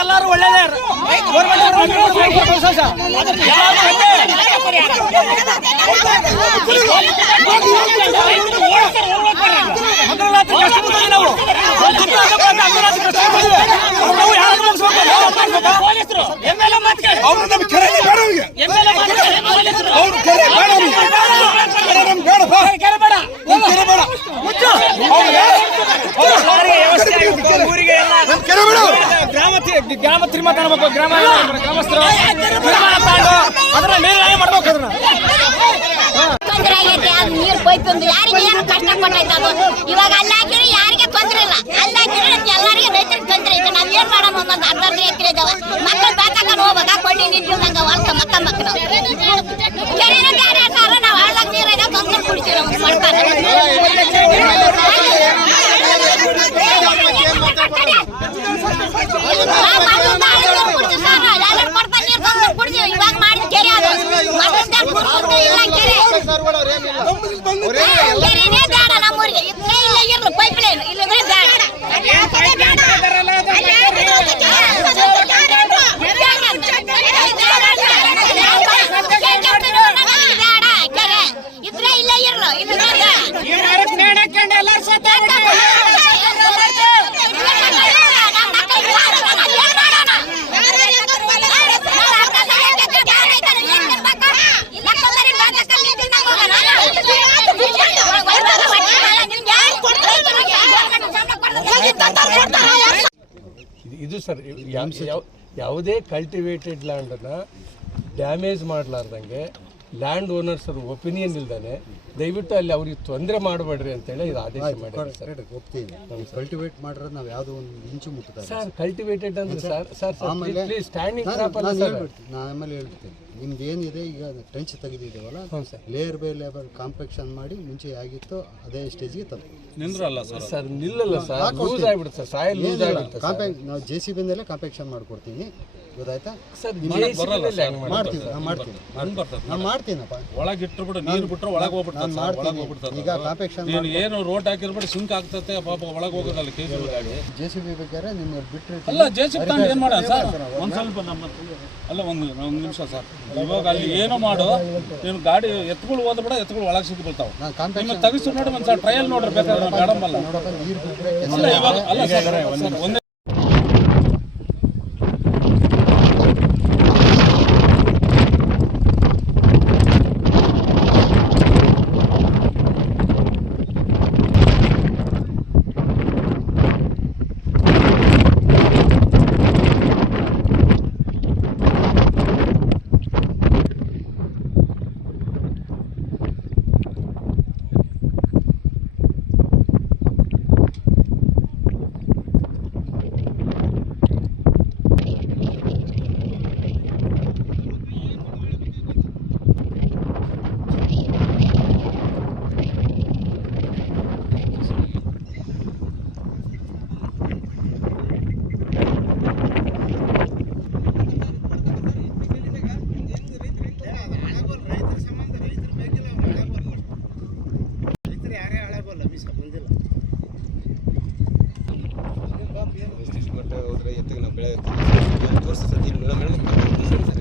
ಎಲ್ಲರೂ ಒಳ್ಳೆಯದೇ ಗ್ರಾಮ ತಿರುಮ ಕಾಣಬೇಕು. ಗ್ರಾಮಸ್ಥರು ಅದರ ಮೇಲೆ ಮಾಡ್ಬೇಕು. ತೊಂದರೆ ಆಗೈತೆ. ಅದು ನೀರು ಪೈಪ್ ಯಾರಿಗೆ ಏನು ಕಷ್ಟ ಕೊಟ್ಟೈತೆ. ಅದು ಇವಾಗ ಅಲ್ಲಿ ಹಾಕಿದ್ರೆ ಯಾರಿಗೆ ತೊಂದರೆ ಇಲ್ಲ. ಅಲ್ಲಿ ಹಾಕಿದ್ರೆ ಎಲ್ಲರಿಗೆ ರೈತರಿಗೆ ತೊಂದರೆ ಐತೆ. ನಾವ್ ಏನ್ ಮಾಡೋಣ ಒಂದೊಂದು ಅರ್ಧ ಎಕರೆ ಇದಾವ. ಮಕ್ಕಳು ಬಾತಾಕೊಂಡು ಹೋಗ್ಬೇಕ ಕೊಂಡಿ ನಿಂತಿದ್ದಂಗ ಹೊಲ್ಕ ಮಕ್ಕಳು ಕೆರೆನ ಬೇರೆ ಸಾರ ನಾವು ಹಳ್ಳಕ್ ನೀರಾಗ ತೊಂದರೆ ಕುಡಿತೀವಿ. ನಮ್ಗೆ ಮಾಡ್ತಾರೆ ಇವಾಗ ಮಾಡಿ ಕೆರೆ ಅದು ಕೆರೆನೇ ಬೇಡ ನಮ್ಮೂರಿಗೆ. ಇಲ್ಲೇ ಇಲ್ಲ ಇರ್ಲು ಪೈಪ್ ಲೈನ್ ಇಲ್ಲಿದ್ರೆ ಬೇಡ. ಇದ್ರೆ ಇಲ್ಲೇ ಇರ್ಲು ಇದು ಸರ್ ಯಾವುದೇ ಕಲ್ಟಿವೇಟೆಡ್ ಲ್ಯಾಂಡನ್ನು ಡ್ಯಾಮೇಜ್ ಮಾಡಲಾರ್ದಂಗೆ ಲ್ಯಾಂಡ್ ಓನರ್ಸ್ ಒಪಿನಿಯನ್ ಇಲ್ದಾನೆ ದಯವಿಟ್ಟು ಅಲ್ಲಿ ಅವ್ರಿಗೆ ತೊಂದರೆ ಮಾಡಬೇಡ್ರಿ ಅಂತೇಳಿ ಇದು ಆದೇಶ ಮಾಡಿ ಸರ್. ಹೋಗ್ತೀವಿ ಕಲ್ಟಿವೇಟ್ ಮಾಡಿರೋದು ನಾವು ಯಾವುದೋ ಒಂದು ಇಂಚು ಮುಟ್ತಾರೆ ಸರ್. ಕಲ್ಟಿವೇಟೆಡ್ ಅಂದ್ರೆ ಸರ್ ಆಮೇಲೆ ಸ್ಟ್ಯಾಂಡಿಂಗ್ ನಾನು ಆಮೇಲೆ ಹೇಳ್ತೀನಿ ನಿಮ್ದು ಏನಿದೆ ಈಗ ಟ್ರೆಂಚ್ ತೆಗೆದಿದ್ದೇವಲ್ಲ ಲೇಯರ್ ಬೈ ಲೇಯರ್ ಕಾಂಪ್ಯಾಕ್ಷನ್ ಮಾಡಿ ಮುಂಚೆ ಆಗಿತ್ತು ಅದೇ ಸ್ಟೇಜ್ಗೆ ತಂದು ನಿಂದ್ರಲ್ಲ ಸರ್. ನಿಲ್ಲಲ್ಲ ಸರ್. ಲೂಸ್ ಆಗಿಬಿಡುತ್ತೆ ಸರ್. ಸಾಯಿಲ್ ಲೂಸ್ ಆಗಿಬಿಡುತ್ತೆ. ನಾವು JCB ಇಂದಲೇ ಕಾಂಪ್ಯಾಕ್ಷನ್ ಮಾಡ್ಕೊಡ್ತೀನಿ. ಗೊತ್ತಾಯ್ತಾ ಸರ್? ಮಾಡ್ತೀವಿ. ನಾನು ಮಾಡ್ತೀನಪ್ಪ. ಒಳಗಿಟ್ರು ಬಿಟ್ಟು ನೀರು ಬಿಟ್ರೆ ಒಳಗೆ ಹೋಗ್ಬಿಡ್ತಾರೆ. ಈಗ ಕಾಂಪ್ಯಾಕ್ಷನ್ ಏನು ರೋಡ್ ಹಾಕಿರ್ಬಿಟ್ಟು ಸಿಂಕ್ ಆಗ್ತತೆ ಪಾಪ ಒಳಗೆ ಹೋಗೋದಲ್ಲ. KCB ಗಾಡಿ JCB ಬೇಕಾದ್ರೆ ನಿಮ್ಮ ಬಿಟ್ಟರೆ ಅಲ್ಲ JCB ತಂದು ಏನು ಮಾಡೋಣ ಸರ್? ಒಂದು ಸ್ವಲ್ಪ ನಮ್ಮ ಅಲ್ಲ ಒಂದು ನಿಮಿಷ ಸರ್. ಇವಾಗ ಅಲ್ಲಿ ಏನೋ ಮಾಡು ನೀನು ಗಾಡಿ ಎತ್ಗಳು ಹೋದ ಎತ್ಗಳು ಒಳಗೆ ಸಿಕ್ಕಿ ಬರ್ತಾವೆ. ನಿಮ್ಮ ತೆಗಿಸು ನೋಡಿ ಒಂದು ಸರ್ ಟ್ರಯಲ್ ನೋಡ್ರಿ ಬೇಕಾದ್ರೆ ಮೇಡಮ್ ಅಲ್ಲ ಇವಾಗ ಅಲ್ಲ ಸರ್ ಒಂದೇ ಹೋದ್ರೆ ಎತ್ತಿಗೆ ನಾವು ಬೆಳೆ ತೋರಿಸ್ತೀವಿ.